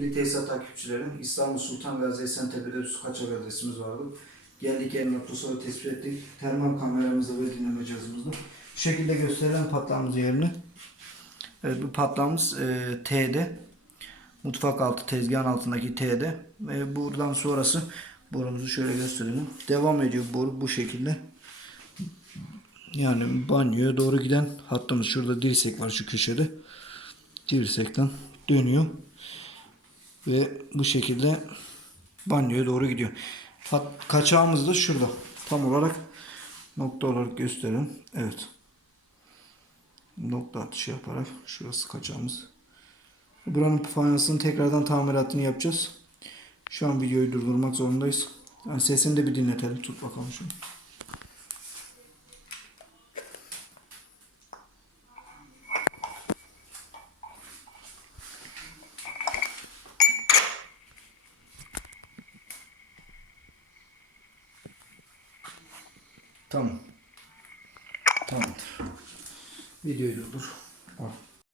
Milli tesisat takipçileri İstanbul Sultan Gazi Esentepe'de su kaçak adresimiz vardı. Geldik yer noktasını tespit ettik. Termal kameramızla ve dinleme cihazımızla. Şu şekilde gösterilen patlağımız yerini. Evet bu patlağımız e, T'de. Mutfak altı tezgahın altındaki T'de. Ve buradan sonrası borumuzu şöyle gösterelim. Devam ediyor boru bu şekilde. Yani banyoya doğru giden hattımız şurada dirsek var şu köşede. Dirsekten dönüyor. Ve bu şekilde banyoya doğru gidiyor. Kaçağımız da şurada. Tam olarak nokta olarak gösterelim. Evet. Nokta atışı yaparak şurası kaçağımız. Buranın fayansını tekrardan tamiratını yapacağız. Şu an videoyu durdurmak zorundayız. Yani sesini de bir dinletelim. Tut bakalım şunu. Tamam. Tamamdır. Videoyu durdur. Al.